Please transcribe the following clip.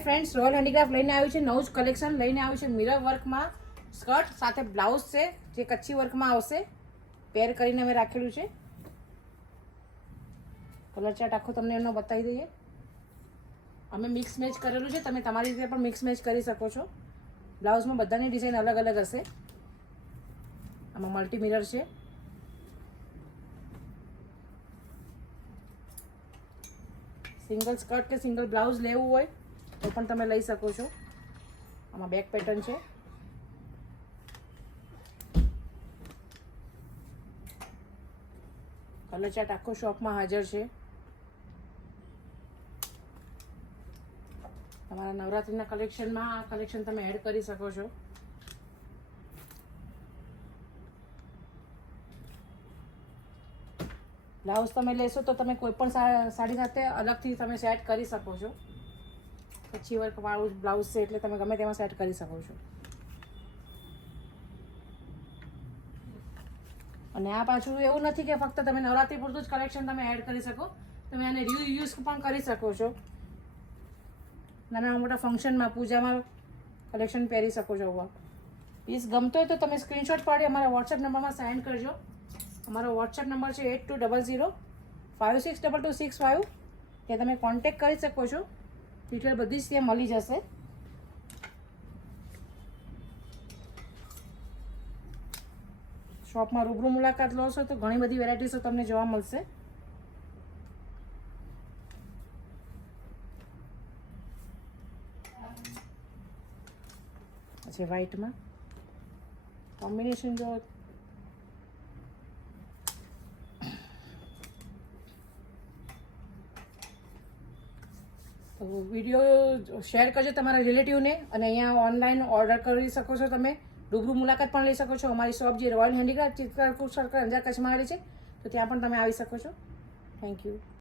Hi friends, royal handicraft લઈને આવ્યું છે નવું જ કલેક્શન લઈને આવ્યું છે. મિરર વર્કમાં સ્કર્ટ સાથે બ્લાઉઝ છે જે કચ્છી વર્કમાં આવશે. પેર કરીને અમે રાખેલું છે. કલર ચાર્ટ આખો તમને એનો બતાવી દઈએ. અમે મિક્સ મેચ કરેલું છે, તમે તમારી રીતે પણ મિક્સ મેચ કરી શકો છો. બ્લાઉઝમાં બધાની ડિઝાઇન અલગ અલગ હશે. આમાં મલ્ટી મિરર છે. સિંગલ સ્કર્ટ કે સિંગલ બ્લાઉઝ લેવું હોય તો પણ તમે લઈ શકો છો. આમાં બેક પેટર્ન છે. કલર ચાર્ટ આખો શોપમાં હાજર છે. તમારા નવરાત્રિના કલેક્શનમાં આ કલેક્શન તમે એડ કરી શકો છો. બ્લાઉઝ તમે લેશો તો તમે કોઈ પણ સાડી સાથે અલગથી તમે સેટ કરી શકો છો. કચ્છી વર્ક વાળું બ્લાઉઝ છે એટલે તમે ગમે તેમાં સેટ કરી શકો છો. અને આ પાછું એવું નથી કે ફક્ત તમે નવરાત્રિ પૂરતું જ કલેક્શન તમે એડ કરી શકો, તમે આને રીયુઝ પણ કરી શકો છો. નાના મોટા ફંક્શનમાં, પૂજામાં કલેક્શન પહેરી શકો છો. પીસ ગમતો હોય તો તમે સ્ક્રીનશોટ પાડી અમારા વોટ્સએપ નંબરમાં સેન્ડ કરજો. અમારો વોટ્સએપ નંબર છે 8200562265. ત્યાં તમે કોન્ટેક કરી શકો છો. ડિટેલ બધી જ ત્યાં મળી જશે. શોપમાં રૂબરૂ મુલાકાત લો છો તો ઘણી બધી વેરાયટીઝો તમને જોવા મળશે. પછી વ્હાઈટમાં કોમ્બિનેશન જો તો વિડીયો શેર કરજો તમારા રિલેટિવને. અને અહીંયા ઓનલાઈન ઓર્ડર કરી શકો છો. તમે રૂબરૂ મુલાકાત પણ લઈ શકો છો. અમારી શોપ જે royal handicraft Chitrakoot circle Anjar કચ્છમાં આવેલી છે, તો ત્યાં પણ તમે આવી શકો છો. Thank you.